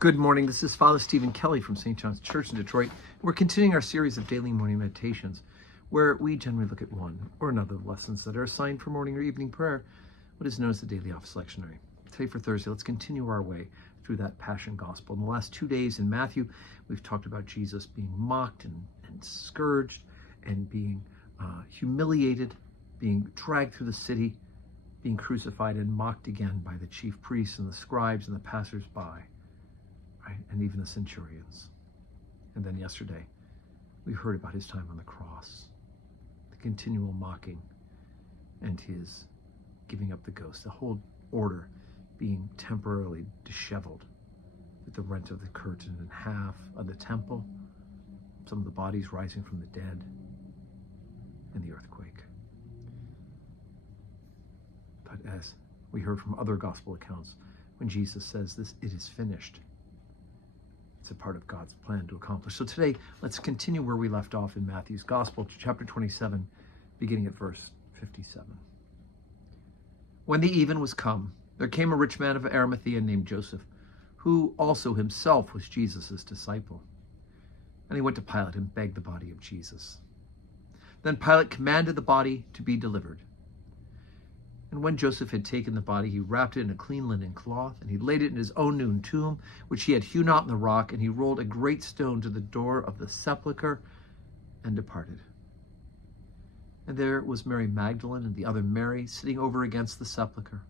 Good morning. This is Father Stephen Kelly from St. John's Church in Detroit. We're continuing our series of daily morning meditations, where we generally look at one or another of the lessons that are assigned for morning or evening prayer, what is known as the Daily Office Lectionary. Today for Thursday, let's continue our way through that Passion Gospel. In the last 2 days in Matthew, we've talked about Jesus being mocked and scourged and being humiliated, being dragged through the city, being crucified and mocked again by the chief priests and the scribes and the passers-by. And even the centurions. And then yesterday, we heard about his time on the cross, the continual mocking and his giving up the ghost, the whole order being temporarily disheveled with the rent of the curtain in half of the temple, some of the bodies rising from the dead, and the earthquake. But as we heard from other gospel accounts, when Jesus says this, it is finished, it's a part of God's plan to accomplish. So today, let's continue where we left off in Matthew's Gospel, chapter 27, beginning at verse 57. When the even was come, there came a rich man of Arimathea named Joseph, who also himself was Jesus' disciple. And he went to Pilate and begged the body of Jesus. Then Pilate commanded the body to be delivered. And when Joseph had taken the body, he wrapped it in a clean linen cloth, and he laid it in his own new tomb, which he had hewn out in the rock, and he rolled a great stone to the door of the sepulchre and departed. And there was Mary Magdalene and the other Mary sitting over against the sepulchre.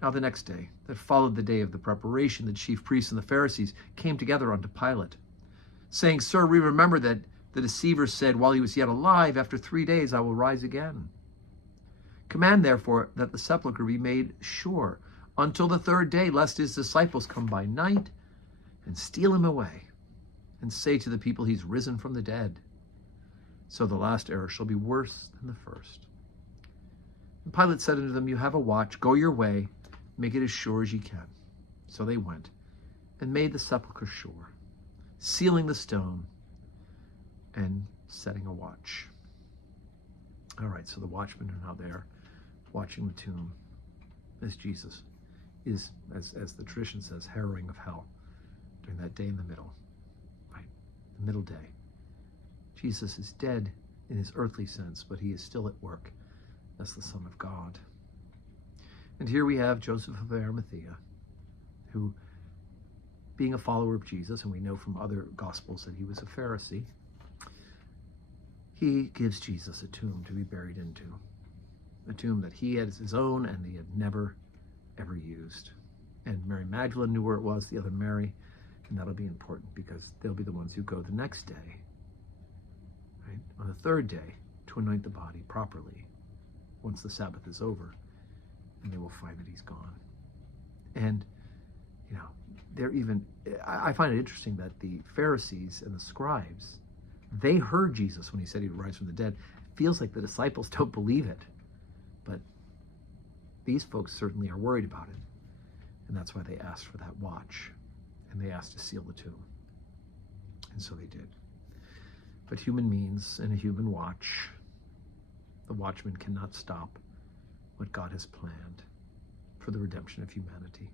Now the next day, that followed the day of the preparation, the chief priests and the Pharisees came together unto Pilate, saying, Sir, we remember that the deceiver said, while he was yet alive, after 3 days I will rise again. Command, therefore, that the sepulchre be made sure until the 3rd day, lest his disciples come by night and steal him away, and say to the people, he's risen from the dead. So the last error shall be worse than the first. And Pilate said unto them, you have a watch, go your way, make it as sure as ye can. So they went and made the sepulchre sure, sealing the stone and setting a watch. All right, so the watchmen are now there, watching the tomb as Jesus is, as the tradition says, harrowing of hell during that day in the middle, right? The middle day. Jesus is dead in his earthly sense, but he is still at work as the Son of God. And here we have Joseph of Arimathea, who, being a follower of Jesus, and we know from other Gospels that he was a Pharisee, he gives Jesus a tomb to be buried into, a tomb that he had as his own and he had never, ever used. And Mary Magdalene knew where it was, the other Mary, and that'll be important because they'll be the ones who go the next day, right, on the 3rd day, to anoint the body properly once the Sabbath is over, and they will find that he's gone. And, you know, they're even, I find it interesting that the Pharisees and the scribes, they heard Jesus when he said he would rise from the dead. It feels like the disciples don't believe it. But these folks certainly are worried about it. And that's why they asked for that watch. And they asked to seal the tomb. And so they did. But human means and a human watch, the watchman cannot stop what God has planned for the redemption of humanity,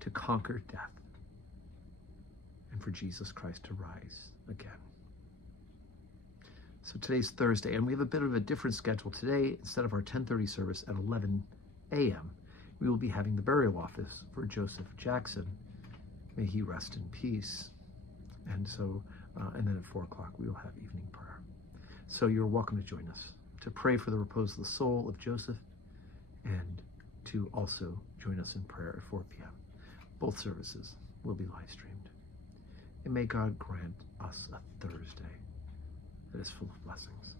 to conquer death, and for Jesus Christ to rise again. So today's Thursday, and we have a bit of a different schedule. Today, instead of our 10:30 service at 11 a.m., we will be having the burial office for Joseph Jackson. May he rest in peace. And so, and then at 4 o'clock, we will have evening prayer. So you're welcome to join us to pray for the repose of the soul of Joseph and to also join us in prayer at 4 p.m. Both services will be live streamed. And may God grant us a Thursday that is full of blessings.